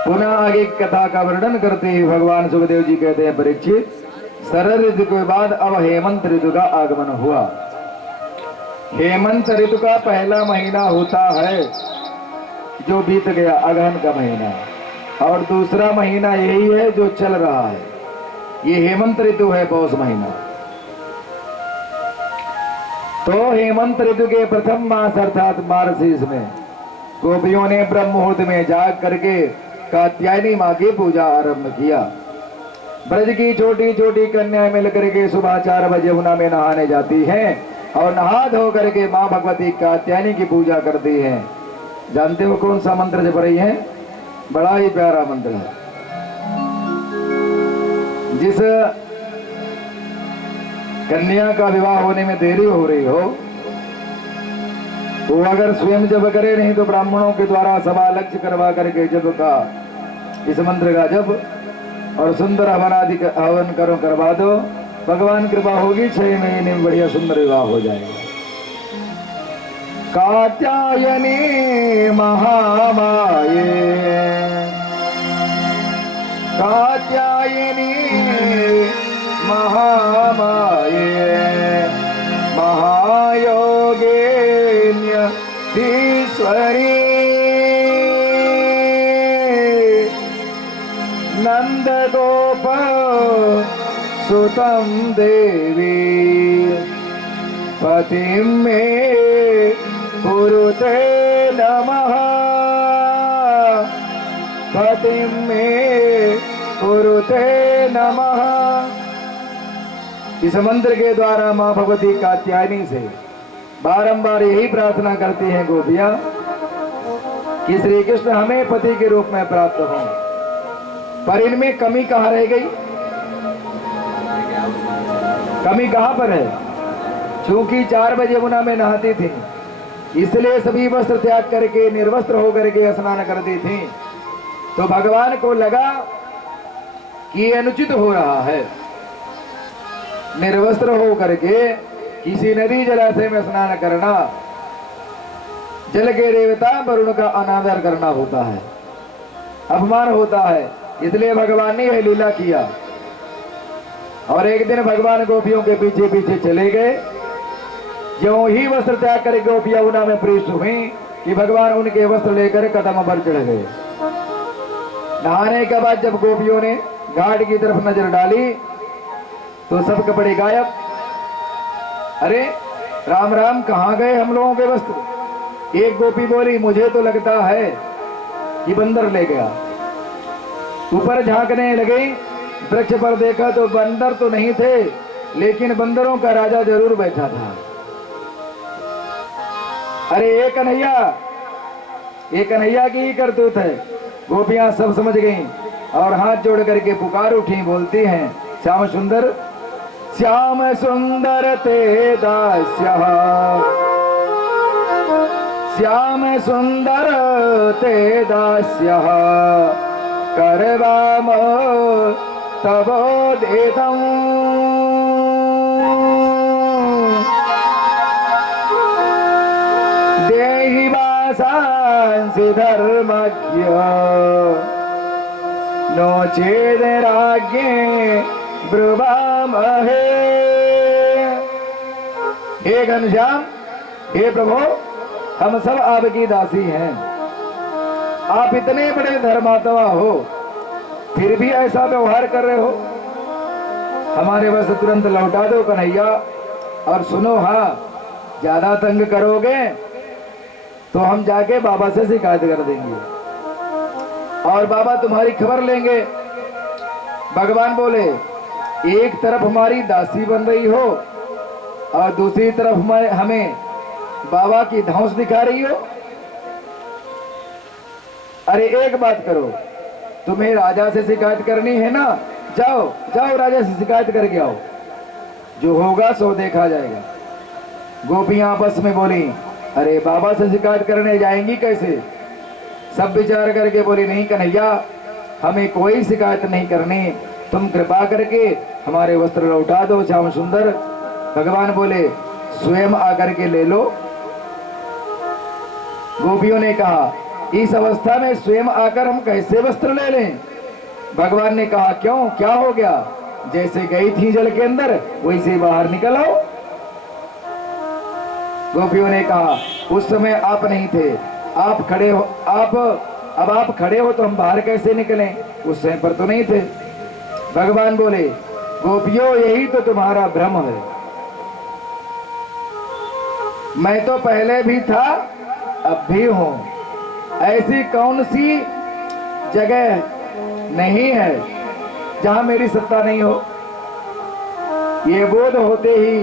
पुनः आगे कथा का वर्णन करते हुए भगवान सुखदेव जी कहते हैं, परीक्षित, शरद ऋतु के बाद अब हेमंत ऋतु का आगमन हुआ। हेमंत ऋतु का पहला महीना होता है जो बीत गया, अगहन का महीना, और दूसरा महीना यही है जो चल रहा है, ये हेमंत ऋतु है, पौष महीना। तो हेमंत ऋतु के प्रथम मास अर्थात मार्गशीर्ष में गोपियों ने ब्रह्म मुहूर्त में जाग करके कात्यायनी माँ की पूजा आरंभ किया। ब्रज की छोटी छोटी कन्याएं मिलकर के सुबह 4 बजे यमुना में नहाने जाती हैं और नहा धो करके माँ भगवती कात्यायनी की पूजा करती हैं। जानते हो कौन सा मंत्र जप रही है? बड़ा ही प्यारा मंत्र है। जिस कन्या का विवाह होने में देरी हो रही हो वो अगर स्वयं जप करे, नहीं तो ब्राह्मणों के द्वारा सभा लक्ष्य करवा करके जप का, इस मंत्र का जप और सुंदर हवन करो करवा दो, भगवान कृपा होगी 6 महीने में बढ़िया सुंदर विवाह हो जाएगा। कात्यायनी महामाये, कात्यायनी महामाये, महायोगिन्य ईश्वरी, नंद गोप सुतम देवी, पतिं मे कुरुते नमः, पतिं मे कुरुते नमः। इस मंत्र के द्वारा माँ भगवती कात्यायनी से बारंबार यही प्रार्थना करती हैं गोपियां कि श्री कृष्ण हमें पति के रूप में प्राप्त हों। पर इनमें कमी कहाँ रह गई? कमी कहाँ पर है? चूंकि 4 बजे यमुना में नहाती थी, इसलिए सभी वस्त्र त्याग करके निर्वस्त्र होकर के स्नान करती थी। तो भगवान को लगा कि ये अनुचित हो रहा है, निर्वस्त्र हो करके किसी नदी जलाशय में स्नान करना, जल के देवता वरुण का अनादर करना होता है, अपमान होता है। इसलिए भगवान ने यह लीला किया। और एक दिन भगवान गोपियों के पीछे पीछे चले गए। जो ही वस्त्र त्याग कर गोपियां यमुना में प्रवेश हुई कि भगवान उनके वस्त्र लेकर कदम पर चढ़ गए। नहाने के बाद जब गोपियों ने घाट की तरफ नजर डाली तो सब कपड़े गायब। अरे राम राम, कहाँ गए हम लोगों के वस्त्र? एक गोपी बोली, मुझे तो लगता है कि बंदर ले गया। ऊपर झांकने लगे, वृक्ष पर देखा तो बंदर तो नहीं थे, लेकिन बंदरों का राजा जरूर बैठा था। अरे एक कन्हैया की ही करतूत है। गोपियां सब समझ गईं और हाथ जोड़ करके पुकार उठी, बोलती हैं, श्याम सुंदर, श्याम सुंदर ते दास्यः, श्याम सुंदर ते दास्यः, करवाम तबोदितम्। देहि वासांसि धर्मज्ञ, नो चेद राज्ञे ब्रुवामहे। हे घनश्याम, हे प्रभु, हम सब आपकी दासी हैं। आप इतने बड़े धर्मात्मा हो, फिर भी ऐसा व्यवहार कर रहे हो। हमारे वस्त्र तुरंत लौटा दो कन्हैया। और सुनो, हाँ, ज्यादा तंग करोगे तो हम जाके बाबा से शिकायत कर देंगे और बाबा तुम्हारी खबर लेंगे। भगवान बोले, एक तरफ हमारी दासी बन रही हो और दूसरी तरफ हमें बाबा की धौंस दिखा रही हो। अरे एक बात करो, तुम्हें राजा से शिकायत करनी है ना, जाओ जाओ राजा से शिकायत करके आओ, जो होगा सो देखा जाएगा। गोपियां आपस में बोली, अरे बाबा से शिकायत करने जाएंगी कैसे? सब विचार करके बोली, नहीं कन्हैया, हमें कोई शिकायत नहीं करनी, तुम कृपा करके हमारे वस्त्र लौटा दो श्याम सुंदर। भगवान बोले, स्वयं आकर के ले लो। गोपियों ने कहा, इस अवस्था में स्वयं आकर हम कैसे वस्त्र ले लें? भगवान ने कहा क्यों, क्या हो गया? जैसे गई थी जल के अंदर वैसे बाहर निकल आओ। गोपियों ने कहा उस समय आप नहीं थे, आप खड़े हो, अब आप खड़े हो तो हम बाहर कैसे निकलें? उस समय पर तो नहीं थे। भगवान बोले गोपियों यही तो तुम्हारा भ्रम है, मैं तो पहले भी था अब भी हूं। ऐसी कौन सी जगह नहीं है जहां मेरी सत्ता नहीं हो? ये बोध होते ही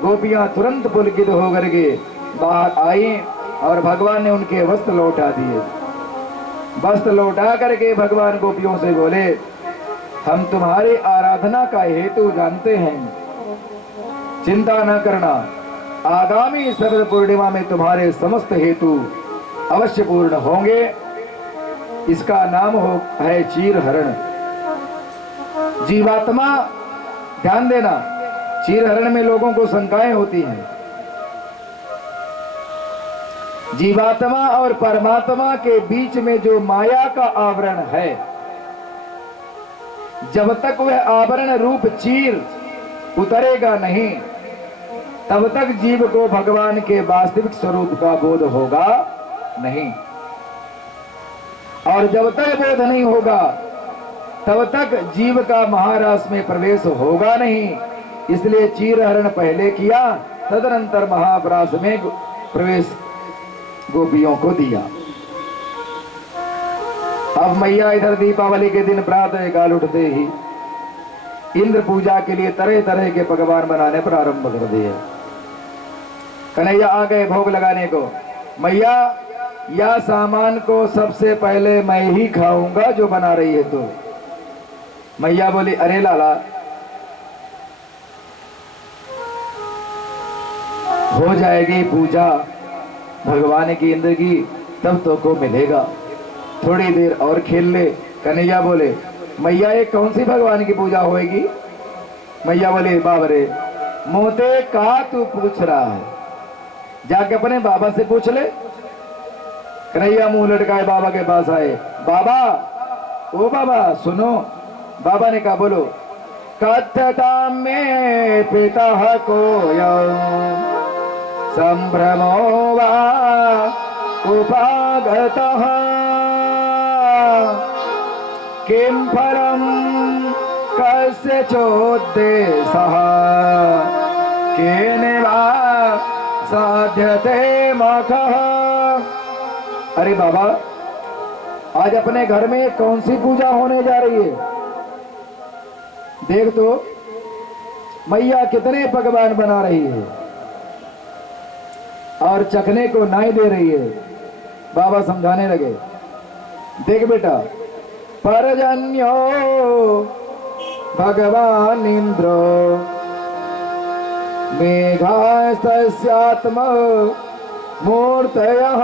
गोपियां तुरंत पुलकित होकर के बाहर आई और भगवान ने उनके वस्त्र लौटा दिए। वस्त्र लौटा करके भगवान गोपियों से बोले हम तुम्हारी आराधना का हेतु जानते हैं, चिंता न करना, आगामी शरद पूर्णिमा में तुम्हारे समस्त हेतु अवश्य पूर्ण होंगे। इसका नाम है चीर हरण। जीवात्मा, ध्यान देना, चीर हरण में लोगों को शंकाएं होती हैं। जीवात्मा और परमात्मा के बीच में जो माया का आवरण है, जब तक वह आवरण रूप चीर उतरेगा नहीं तब तक जीव को भगवान के वास्तविक स्वरूप का बोध होगा नहीं। और जब तक बोध नहीं होगा तब तक जीव का महारास में प्रवेश होगा नहीं। इसलिए चीरहरण पहले किया, तदनंतर महाप्रास में प्रवेश गोपियों को दिया। अब मैया इधर दीपावली के दिन प्रातः काल उठते ही इंद्र पूजा के लिए तरह तरह के पकवान बनाने प्रारंभ कर दिए। कन्हैया आ गए भोग लगाने को। मैया या सामान को सबसे पहले मैं ही खाऊंगा जो बना रही है। तो मैया बोली अरे लाला, हो जाएगी पूजा भगवान की इंद्र की, तब तो को मिलेगा, थोड़ी देर और खेल ले। कन्हैया बोले मैया ये कौन सी भगवान की पूजा होएगी? मैया बोले बाबरे मोते का तू पूछ रहा है, जाके अपने बाबा से पूछ ले। कन्हैया मुंह लटकाए बाबा के पास आए। बाबा, ओ बाबा सुनो। बाबा ने कहा बोलो। कथता में पिता को संभ्रमो वा उपागतः किं फलं कस्य चोद्देशः केन वा साध्यते मखः। अरे बाबा, आज अपने घर में कौन सी पूजा होने जा रही है? देख तो मैया कितने पकवान बना रही है और चखने को नहीं दे रही है। बाबा समझाने लगे, देख बेटा, परजन्यो भगवान इंद्र मेघास्तस्यात्म मूर्तयः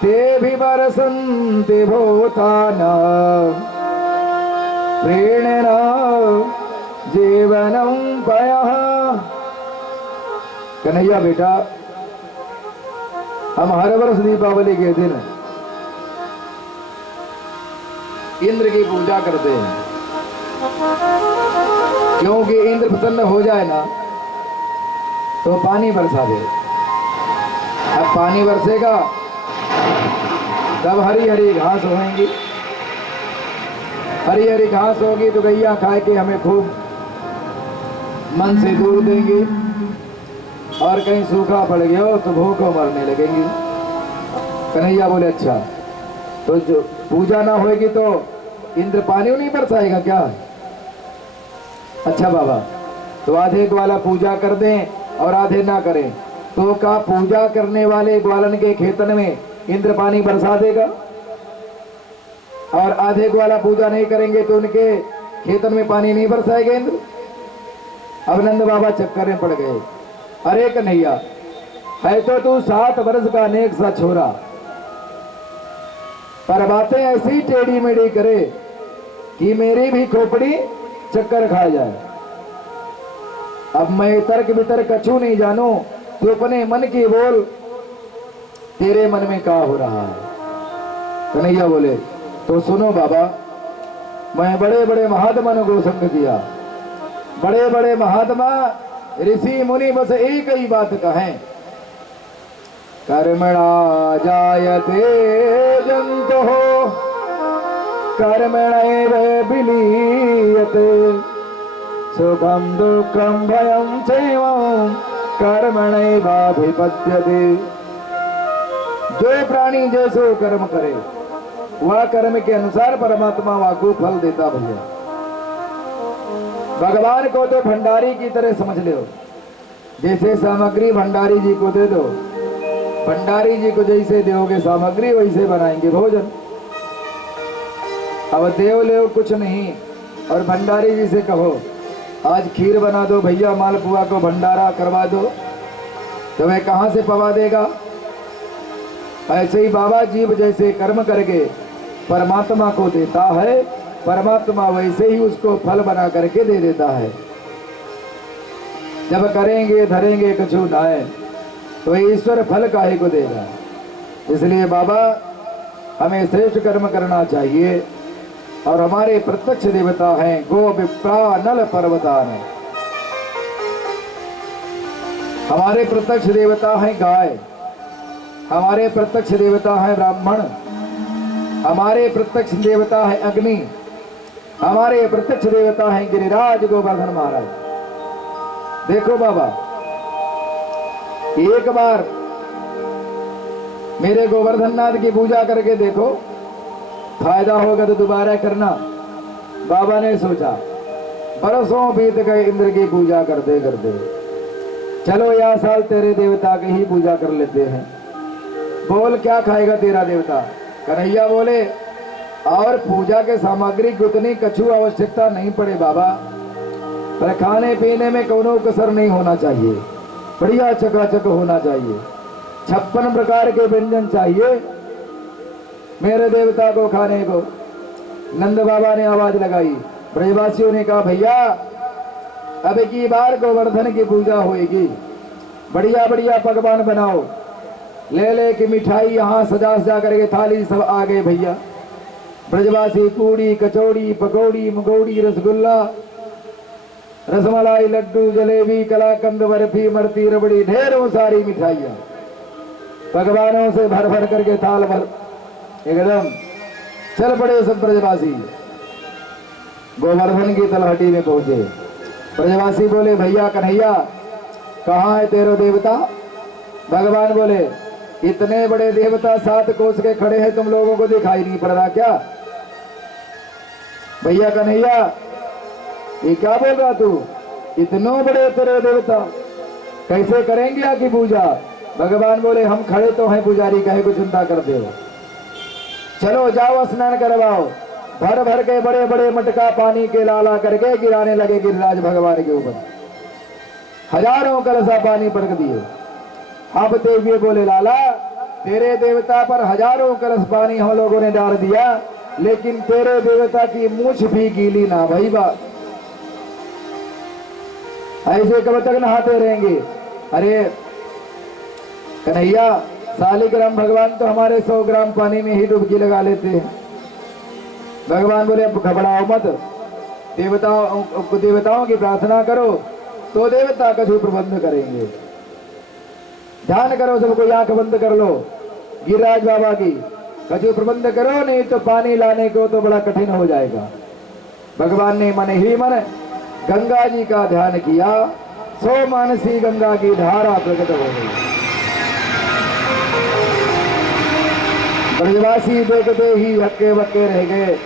ते भी बरसन्ति भूतानां प्रेरणेन जीवनं पयः। कन्हैया बेटा, हम हर वर्ष दीपावली के दिन इंद्र की पूजा करते हैं, क्योंकि इंद्र प्रसन्न हो जाए ना तो पानी बरसा दे। अब पानी बरसेगा तब हरी हरी घास होएंगी, हरी हरी घास होगी तो गैया खाए के हमें खूब मन से दूर देंगी, और कहीं सूखा पड़ गया हो तो भूखों मरने लगेंगी। कन्हैया बोले अच्छा, तो जो पूजा ना होएगी तो इंद्र पानी नहीं बरसाएगा क्या? अच्छा बाबा, तो आधे ग्वाला पूजा कर दें और आधे ना करें तो क्या पूजा करने वाले ग्वालन के खेतन में इंद्र पानी बरसा देगा? और आधे ग्वाला पूजा नहीं करेंगे तो उनके खेतन में पानी नहीं बरसाएगा इंद्र? अब नंद बाबा चक्कर में पड़ गए। अरे कन्हैया, है तो तू 7 वर्ष का नेक सा छोरा, पर बातें ऐसी टेढ़ी मेढ़ी करे कि मेरी भी खोपड़ी चक्कर खा जाए। अब मैं तर्क वितर्क कछु नहीं जानू, तू अपने मन की बोल, तेरे मन में क्या हो रहा है? कन्हैया बोले तो सुनो बाबा, मैं बड़े बड़े महात्मा को संग किया, बड़े बड़े महात्मा ऋषि मुनि बस एक ही बात कहें, कर्मणा जायते जंतु कर्मणैव विलीयते सुखम दुखम भयम चैवं कर्मणैवाभिपद्यते। जो प्राणी जैसो कर्म करे वह कर्म के अनुसार परमात्मा वह को फल देता। भैया भगवान को तो भंडारी की तरह समझ लो, जैसे सामग्री भंडारी जी को दे दो, भंडारी जी को जैसे दोगे सामग्री वैसे बनाएंगे भोजन। अब देव ले कुछ नहीं और भंडारी जी से कहो आज खीर बना दो भैया, मालपुआ को भंडारा करवा दो, तो वह कहां से पवा देगा? ऐसे ही बाबा जीव जैसे कर्म करके परमात्मा को देता है, परमात्मा वैसे ही उसको फल बना करके दे देता है। जब करेंगे धरेंगे कछु नाए तो ईश्वर फल काहे को देगा। इसलिए बाबा हमें श्रेष्ठ कर्म करना चाहिए। और हमारे प्रत्यक्ष देवता हैं गो विप्रा नल पर्वतान, हमारे प्रत्यक्ष देवता हैं गाय, हमारे प्रत्यक्ष देवता है ब्राह्मण, हमारे प्रत्यक्ष देवता है अग्नि, हमारे प्रत्यक्ष देवता है गिरिराज गोवर्धन महाराज। देखो बाबा, एक बार मेरे गोवर्धन नाथ की पूजा करके देखो, फायदा होगा तो दोबारा करना। बाबा ने सोचा बरसों बीत गए इंद्र की पूजा करते करते, चलो यह साल तेरे देवता की ही पूजा कर लेते हैं। बोल क्या खाएगा तेरा देवता? कन्हैया बोले और पूजा के सामग्री की उतनी कछु आवश्यकता नहीं पड़े बाबा, पर खाने पीने में कोनो कसर नहीं होना चाहिए, बढ़िया चकाचक होना चाहिए, 56 प्रकार के व्यंजन चाहिए मेरे देवता को खाने को। नंद बाबा ने आवाज लगाई, ब्रजवासियों ने कहा भैया अब की बार गोवर्धन की पूजा होगी, बढ़िया बढ़िया पकवान बनाओ, ले ले की मिठाई यहाँ सजा सजा करके थाली सब आ गए भैया। ब्रजवासी पूड़ी कचौड़ी पकौड़ी मकौड़ी रसगुल्ला रसमलाई लड्डू जलेबी कलाकंद बर्फी मरती रबड़ी ढेरों सारी मिठाइयाँ पकवानों से भर भर करके थाल भर एकदम चल पड़े सब ब्रजवासी। गोवर्धन की तलहटी में पहुंचे। ब्रजवासी बोले भैया कन्हैया कहाँ है तेरो देवता? भगवान बोले इतने बड़े देवता 7 कोस के खड़े हैं, तुम लोगों को दिखाई नहीं पड़ रहा क्या? भैया कन्हैया ये क्या बोल रहा तू? इतने बड़े तेरे देवता कैसे करेंगे आपकी पूजा? भगवान बोले हम खड़े तो हैं पुजारी, कहे को चिंता करते हो? चलो जाओ स्नान करवाओ। भर भर के बड़े बड़े मटका पानी के लाला करके गिराने लगे गिरिराज भगवान के ऊपर, हजारों कलशा पानी पड़क दिए। हाफते हुए बोले लाला तेरे देवता पर हजारों कलश पानी हम लोगों ने डाल दिया, लेकिन तेरे देवता की मूछ भी गीली ना भई बात, ऐसे कब तक नहाते रहेंगे? अरे कन्हैया 40 ग्राम भगवान तो हमारे 100 ग्राम पानी में ही डुबकी लगा लेते हैं। भगवान बोले अब घबराओ मत, देवताओं की प्रार्थना करो तो देवता कछु प्रबंध करेंगे। ध्यान करो, सबको आंख बंद कर लो, गिरिराज बाबा की कछु प्रबंध करो, नहीं तो पानी लाने को तो बड़ा कठिन हो जाएगा। भगवान ने मन ही मन गंगा जी का ध्यान किया, 100 मानसी गंगा की धारा प्रकट हो गई। ब्रजवासी देखते ही हक्के बक्के रह गए,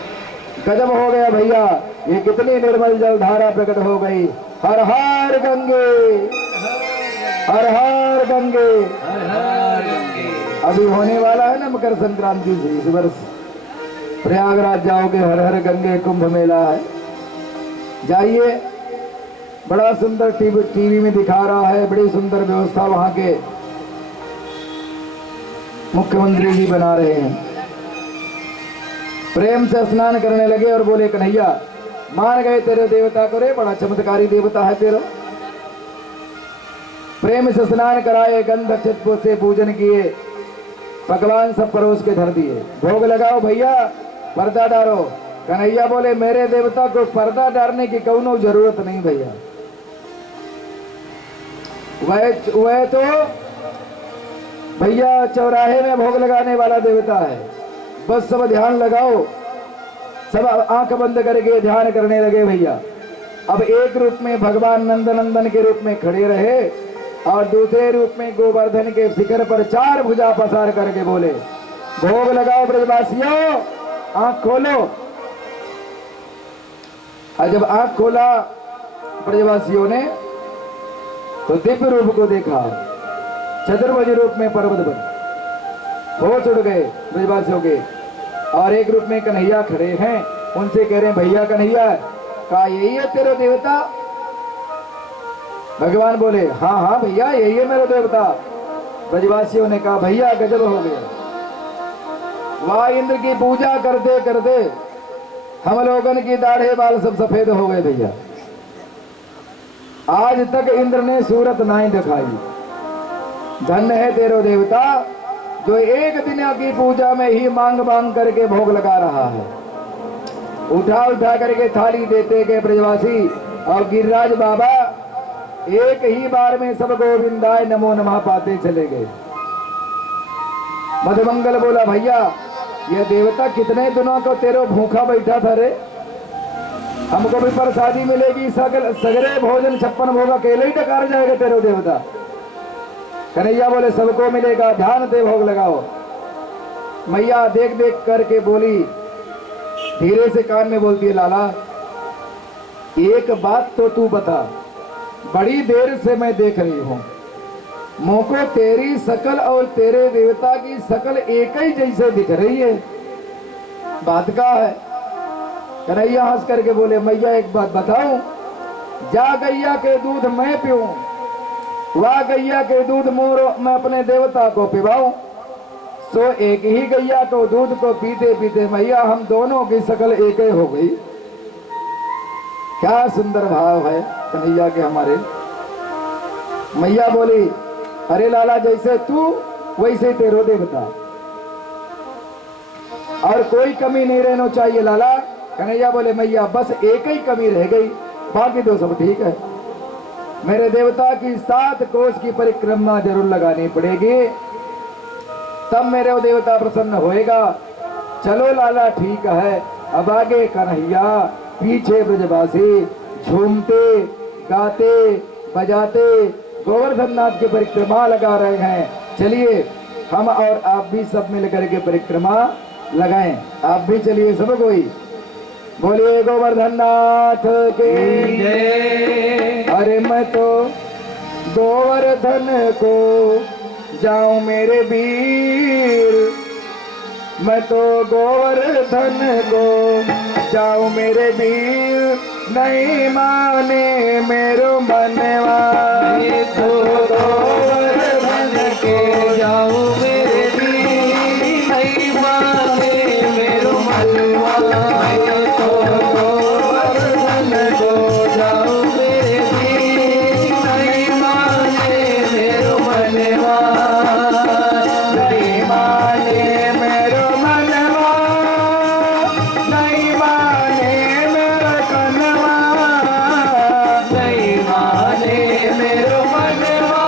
गजब हो गया भैया, ये कितनी निर्मल जल धारा प्रकट हो गई। हर हर गंगे हर हर गंगे हर हर गंगे। अभी होने वाला है ना मकर संक्रांति से, इस वर्ष प्रयागराज जाओगे, हर हर गंगे कुंभ मेला है, जाइए। बड़ा सुंदर टीवी में दिखा रहा है, बड़ी सुंदर व्यवस्था वहां के मुख्यमंत्री जी बना रहे हैं। प्रेम से स्नान करने लगे और बोले कन्हैया मान गए तेरे देवता को, रे बड़ा चमत्कारी देवता है तेरा। प्रेम से स्नान कराए, गंध अक्षत से पूजन किए, पकवान सब परोस के धर दिए। भोग लगाओ भैया, पर्दा डालो। कन्हैया बोले मेरे देवता को पर्दा डालने की कौनो जरूरत नहीं भैया, वह तो भैया चौराहे में भोग लगाने वाला देवता है। बस सब ध्यान लगाओ, सब आंख बंद करके ध्यान करने लगे भैया। अब एक रूप में भगवान नंदनंदन के रूप में खड़े रहे और दूसरे रूप में गोवर्धन के शिखर पर 4 भुजा पसार करके बोले भोग लगाओ ब्रजवासियों, आंख खोलो। और जब आंख खोला ब्रजवासियों ने तो दिव्य रूप को देखा, चतुर्भुज रूप में पर्वत बन होश उड़ गए ब्रजवासियों के। और एक रूप में कन्हैया खड़े हैं, उनसे कह रहे हैं भैया कन्हैया का यही है तेरे देवता? भगवान बोले हाँ हाँ भैया यही है मेरा देवता। ब्रजवासियों ने कहा भैया गजब हो गया, वाह इंद्र की पूजा करते करते हम लोगन की दाढ़े बाल सब सफेद हो गए भैया। आज तक इंद्र ने सूरत नहीं दिखाई। धन्य है तेरो देवता जो एक दिन की पूजा में ही मांग मांग करके भोग लगा रहा है। उठा उठा करके थाली देते गए ब्रजवासी और गिरिराज बाबा एक ही बार में सब गोविंदाय नमो नमः पाते चले गए। मधुमंगल बोला भैया यह देवता कितने दिनों को तेरो भूखा बैठा था रे, हमको भी प्रसादी मिलेगी, सगरे भोजन 56 भोग अकेले ही टकार जाएगा तेरो देवता। कन्हैया बोले सबको मिलेगा, ध्यान दे भोग लगाओ। मैया देख देख करके बोली, धीरे से कान में बोलती है लाला एक बात तो तू बता, बड़ी देर से मैं देख रही हूं, मुझको तेरी शकल और तेरे देवता की शकल एक ही जैसे दिख रही है, बात का है? कन्हैया हंस करके बोले मैया एक बात बताऊं, जा गैया के दूध मैं पीऊं, वह गैया के दूध मैं अपने देवता को पिवाऊं, सो एक ही गैया को दूध को पीते पीते मैया हम दोनों की शकल एक ही हो गई। क्या सुंदर भाव है कन्हैया के हमारे। मैया बोली अरे लाला जैसे तू वैसे तेरो देवता, और कोई कमी नहीं रहना चाहिए लाला। कन्हैया बोले मैया बस एक ही कमी रह गई, बाकी तो सब ठीक है। मेरे देवता की 7 कोस की परिक्रमा जरूर लगानी पड़ेगी, तब मेरे देवता प्रसन्न होएगा। चलो लाला ठीक है। अब आगे कन्हैया पीछे ब्रजवासी झूमते गाते बजाते गोवर्धन नाथ की परिक्रमा लगा रहे हैं। चलिए हम और आप भी सब मिल करके परिक्रमा लगाएं, आप भी चलिए सब कोई बोलिए गोवर्धन नाथ के जय। अरे मैं तो गोवर्धन को जाऊं मेरे वीर, मैं तो गोवर्धन को जाऊं मेरे वीर, नहीं माने मेरो मनवा, मैं तो गोवर्धन को जाऊं मेरे वीर, नहीं माने मेरो मनवा, मैं तो गोवर्धन को जाऊं मेरे वीर, नहीं माने मेरो मनवा, नहीं माने मेरो मनवा, नहीं माने मेरो कनवा, नहीं माने मेरो मनवा,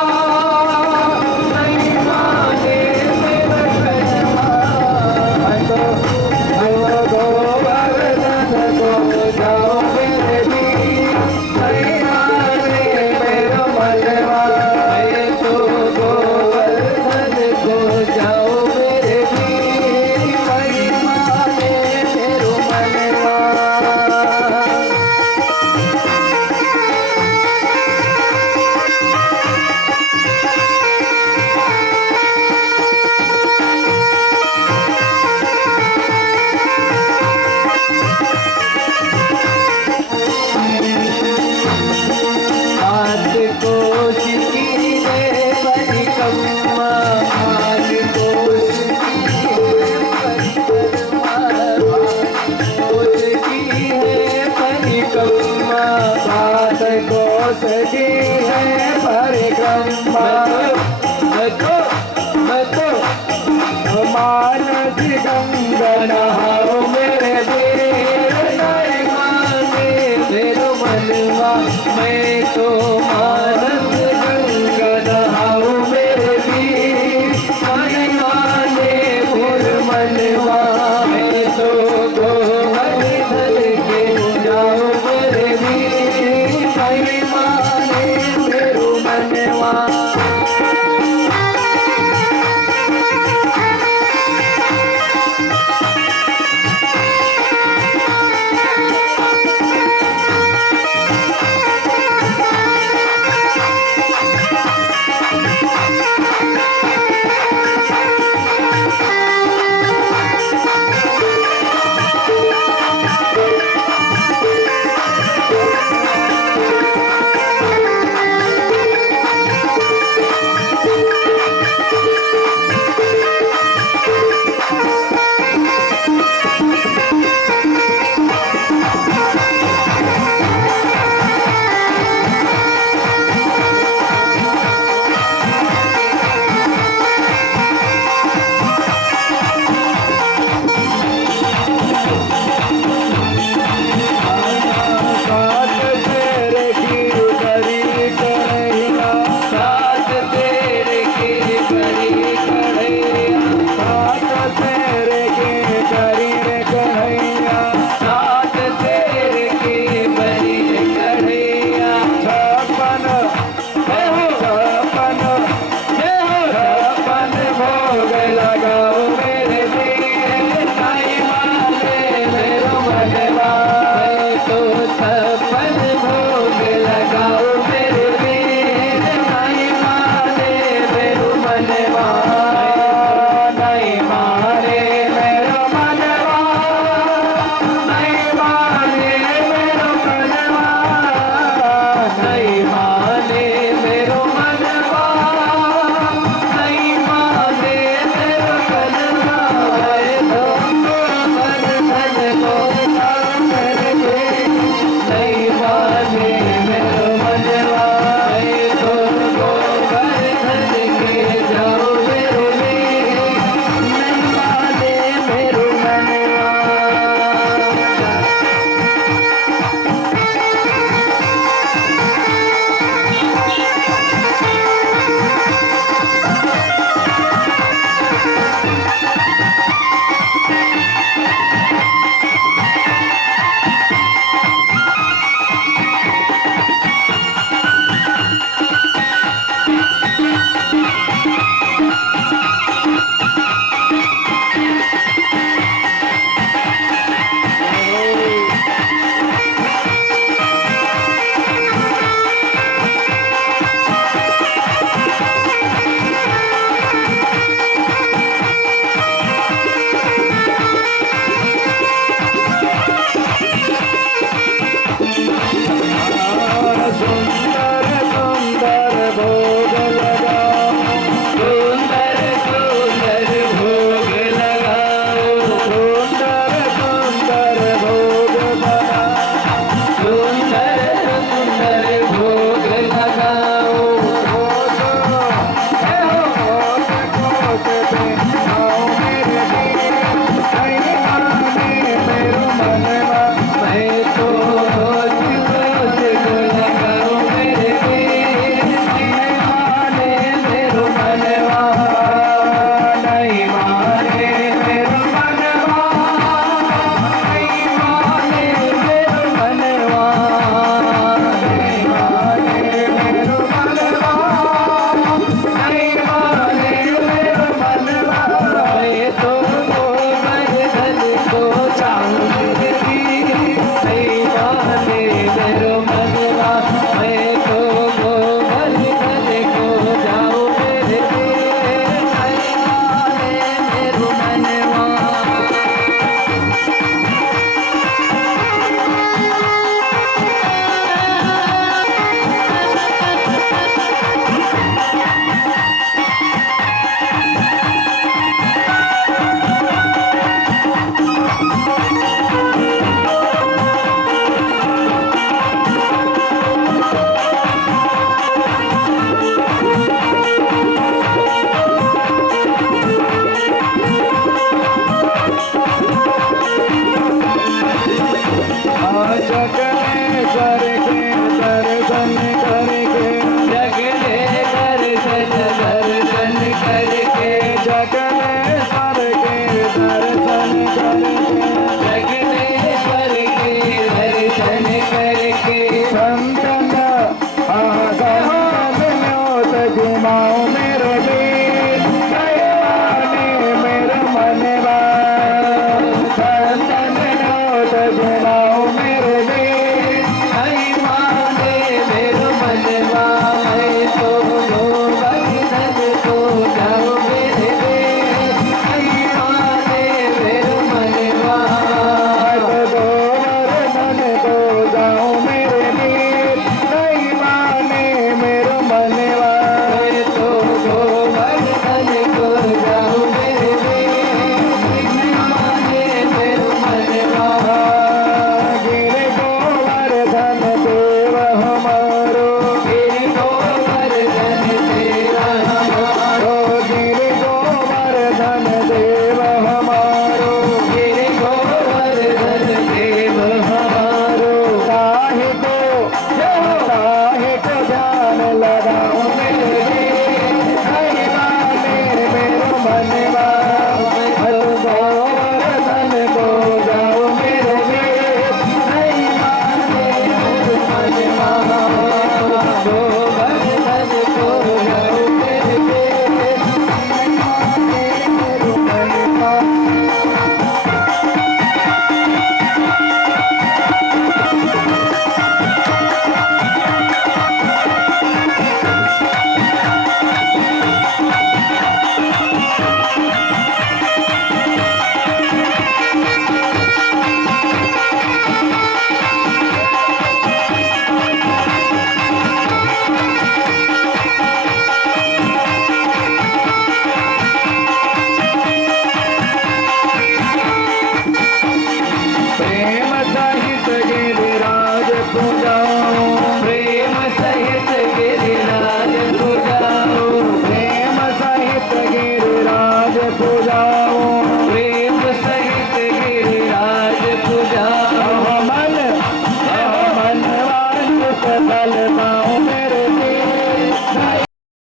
जगलेश्वर के दर्शन करके, जगलेश्वर दर्शन करके, जगलेश्वर के दर्शन करके